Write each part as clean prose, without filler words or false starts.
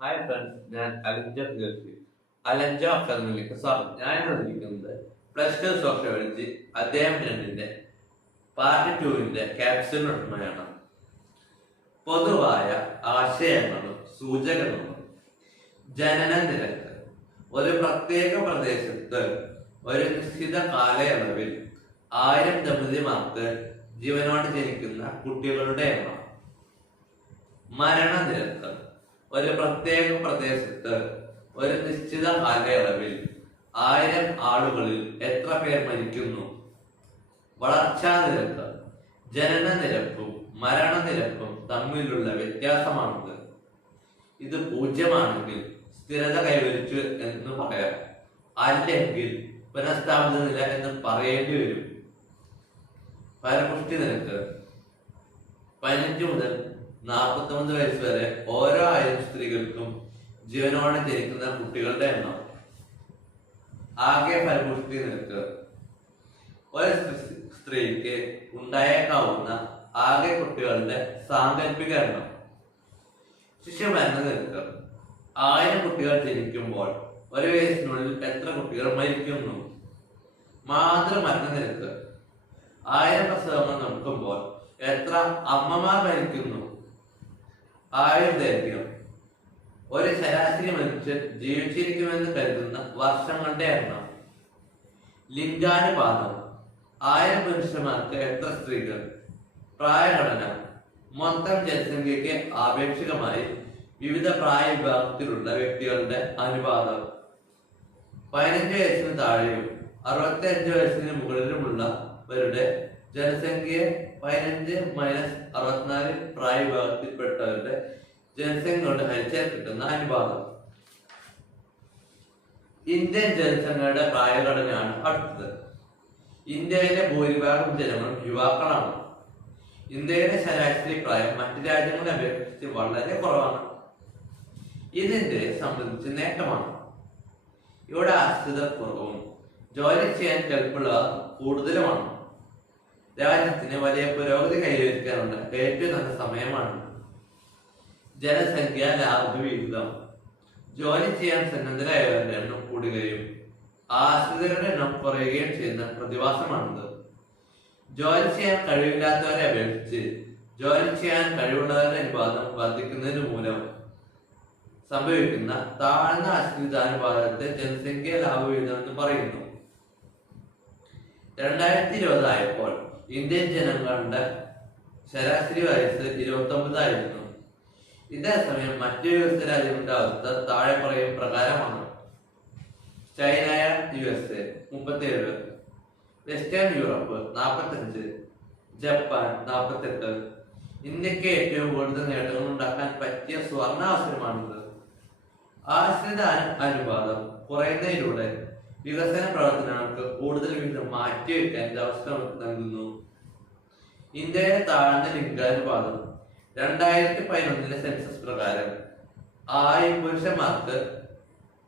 Hi friends, ഞാൻ അലഞ്ച ജോഷി. അലഞ്ച അക്കാദമിയിലേക്ക് സ്വാഗതം. ഞാൻ വന്നിരിക്കുന്നത് പ്ലസ് ടു സോഷ്യോളജി അധ്യായം 2 പാർട്ട് 2 ക്യാപ്സ്യൂളിനുടമയാണ്. പൊതുവായ ആശയങ്ങളും സൂചകങ്ങളും. ജനന നിരക്ക്. ഒരു പ്രത്യേക പ്രദേശത്ത് ഒരു നിശ്ചിത കാലയളവിൽ 1000 ദമ്പതിമാർക്ക് ജീവനോടെ ജനിക്കുന്ന കുട്ടികളുടെ എണ്ണം. മരണനിരക്ക്. ഒരു പ്രത്യേക പ്രദേശത്ത് ഒരു നിശ്ചിത കാലയളവിൽ 1000 ആളുകളിൽ എത്ര പേർ മരിക്കുന്നു. വളർച്ചാ നിരക്ക്. ജനന നിരക്കും മരണനിരക്കും തമ്മിലുള്ള വ്യത്യാസമാണിത്. ഇത് 0 സ്ഥിരത കൈവരിച്ചു എന്ന് പറയാം, അല്ലെങ്കിൽ പുനഃസ്ഥാപിത നില എന്ന് പറയേണ്ടി വരും. ഫലപുഷ്ടി നിരക്ക്. 15 മുതൽ 49 വയസ്സ് വരെ ഓരോ 1000 സ്ത്രീകൾക്കും ജീവനോടെ ജനിക്കുന്ന കുട്ടികളുടെ എണ്ണം. ആകെ ഫലപുഷ്ടി നിരക്ക്. ഒരു സ്ത്രീക്ക് ഉണ്ടായേക്കാവുന്ന ആകെ കുട്ടികളുടെ സാങ്കല്പിക എണ്ണം. ശിശുമരണ നിരക്ക്. 1000 കുട്ടികൾ ജനിക്കുമ്പോൾ ഒരു വയസ്സിനുള്ളിൽ എത്ര കുട്ടികൾ മരിക്കുന്നു. മാതൃമരണ നിരക്ക്. 1000 പ്രസവങ്ങൾ നടക്കുമ്പോൾ എത്ര അമ്മമാർ മരിക്കുന്നു. ആയുർദൈർഘ്യം. ഒരു ശരാശരി മനുഷ്യൻ ജീവിച്ചിരിക്കുമെന്ന് കരുതുന്ന വർഷങ്ങളുടെ എണ്ണം. ലിംഗാനുപാതം. 1000 പുരുഷന്മാർക്ക് എത്ര സ്ത്രീകൾ. പ്രായഘടന. മൊത്തം ജനസംഖ്യയ്ക്ക് ആപേക്ഷികമായി വിവിധ പ്രായ വിഭാഗത്തിലുള്ള വ്യക്തികളുടെ അനുപാതം. 15 വയസ്സിന് താഴെയും 65 വയസ്സിന് മുകളിലുമുള്ളവരുടെ ജനസംഖ്യയെ 15-64 പ്രായ വിഭാഗത്തിൽപ്പെട്ടവരുടെ ജനസംഖ്യയോട് ഹരിച്ചാൽ കിട്ടുന്ന അനുപാതം. ഇന്ത്യൻ ജനസംഖ്യയുടെ പ്രായഘടനയാണ് അടുത്തത്. ഇന്ത്യയിലെ ഭൂരിഭാഗം ജനങ്ങളും യുവാക്കളാണ്. ഇന്ത്യയുടെ ശരാശരി പ്രായം മറ്റു രാജ്യങ്ങളെ അപേക്ഷിച്ച് വളരെ കുറവാണ്. ഇത് ഇന്ത്യയെ സംബന്ധിച്ച് നേട്ടമാണ്. ഇവിടെ ആശ്രിത കുറവും ജോലി ചെയ്യാൻ കൽപ്പുള്ളവർ കൂടുതലുമാണ്. രാജ്യത്തിന് വലിയ പുരോഗതി കൈവരിക്കാനുള്ള ഏറ്റവും നല്ല സമയമാണ്. ജനസംഖ്യ ലാഭവിഹിതം. ജോലി ചെയ്യാൻ സന്നദ്ധരായവരുടെ എണ്ണം കൂടുകയും ആശ്രിതരുടെ എണ്ണം കുറയുകയും ചെയ്യുന്ന പ്രതിഭാസമാണിത്. ജോലി ചെയ്യാൻ കഴിവില്ലാത്തവരെ അപേക്ഷിച്ച് ജോലി ചെയ്യാൻ കഴിവുള്ളവരുടെ അനുപാതം വർദ്ധിക്കുന്നതിന് മൂലം സംഭവിക്കുന്ന താഴ്ന്ന ആശ്രിതാനുപാതത്തെ ജനസംഖ്യ ലാഭവിഹിതം എന്ന് പറയുന്നു. 2020 ആയപ്പോൾ ഇന്ത്യൻ ജനങ്ങളുടെ ശരാശരി വയസ്സ് 29 ആയിരുന്നു. ഇതേസമയം മറ്റു വികസിത രാജ്യങ്ങളുടെ അവസ്ഥ താഴെ പറയും പ്രകാരമാണ്. China USA 37, western Europe 45, Japan 48. ഇന്ത്യക്ക് ഏറ്റവും കൂടുതൽ നേട്ടങ്ങൾ ഉണ്ടാക്കാൻ പറ്റിയ സുവർണാവസരമാണിത്. ആശ്രിത അനുപാതം കുറയുന്നതിലൂടെ വികസന പ്രവർത്തനങ്ങൾക്ക് കൂടുതൽ വിഹിതം മാറ്റിവെക്കാൻ ഇത് അവസരം നൽകുന്നു. ഇന്ത്യയിലെ താഴ്ന്ന ലിംഗാനുപാതം. 2011 സെൻസസ് പ്രകാരം 1000 പുരുഷന്മാർക്ക്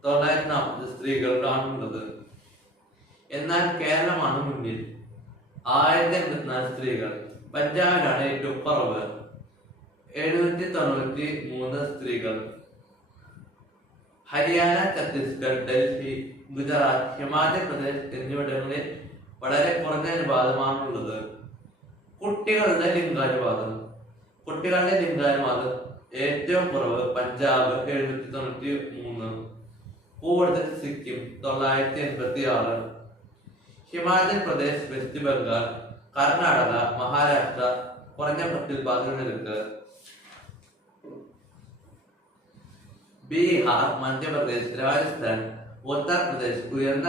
940 സ്ത്രീകൾക്കാണുള്ളത്. എന്നാൽ കേരളമാണ് മുന്നിൽ. 1084 സ്ത്രീകൾ. പഞ്ചാബിലാണ് ഏറ്റവും കുറവ്, 793 സ്ത്രീകൾ. ഹരിയാന, ഛത്തീസ്ഗഡ്, ഡൽഹി, ഗുജറാത്ത്, ഹിമാചൽ പ്രദേശ് എന്നിവിടങ്ങളിൽ വളരെ കുറഞ്ഞ അനുപാതമാണുള്ളത്. കുട്ടികളുടെ ലിംഗാനുപാതം. ഏറ്റവും കുറവ് പഞ്ചാബ് 793, കൂടുതൽ സിക്കിം 986, ഹിമാചൽ പ്രദേശ്, വെസ്റ്റ് ബംഗാൾ, കർണാടക, മഹാരാഷ്ട്ര കുറഞ്ഞ പ്രത്യുൽപാദന നിരക്ക്. ബീഹാർ, മധ്യപ്രദേശ്, രാജസ്ഥാൻ, ഉത്തർപ്രദേശ് ഉയർന്ന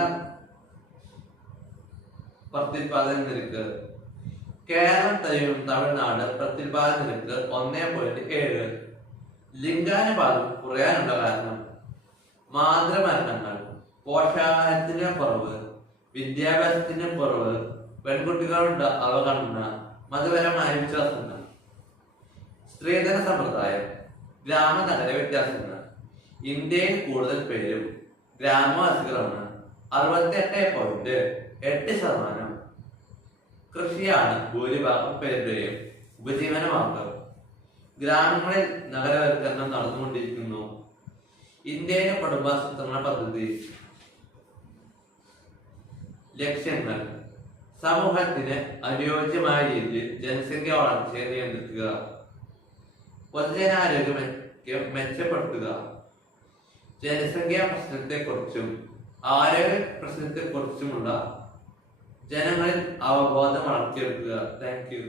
പ്രത്യുൽപാദന നിരക്ക്. കേരളം, തമിഴ്നാട് പ്രത്യുൽപാദന നിരക്ക് 1.7. ലിംഗാനുപാതം കുറയാനുള്ള കാരണം മാതൃമരണങ്ങൾ, പോഷകാഹാരത്തിന്റെ കുറവ്, വിദ്യാഭ്യാസത്തിന്റെ കുറവ്, പെൺകുട്ടികളുടെ അവഗണന, മതപരമായ വിശ്വാസങ്ങൾ. സ്ത്രീധന സമ്പ്രദായം. ഗ്രാമ-നഗര വ്യത്യാസങ്ങൾ. ഇന്ത്യയിൽ കൂടുതൽ പേരും ഗ്രാമവാസികളാണ്, 68.8%. കൃഷിയാണ് ഭൂരിഭാഗം പേരുടെയും ഉപജീവന മാർഗം. ഗ്രാമങ്ങളിൽ നഗരവൽക്കരണം നടന്നുകൊണ്ടിരിക്കുന്നു. ഇന്ത്യയിലെ കുടുംബാസൂത്രണ പദ്ധതി ലക്ഷ്യങ്ങൾ: സമൂഹത്തിന് അനുയോജ്യമായ രീതിയിൽ ജനസംഖ്യ വളർച്ചയെ നിയന്ത്രിക്കുക, പൊതുജനാരോഗ്യം മെച്ചപ്പെടുത്തുക, ജനസംഖ്യാ പ്രശ്നത്തെക്കുറിച്ചും ആരോഗ്യ പ്രശ്നത്തെക്കുറിച്ചുമുള്ള ജനങ്ങളിൽ അവബോധം വളർത്തിയെടുക്കുക. Thank you.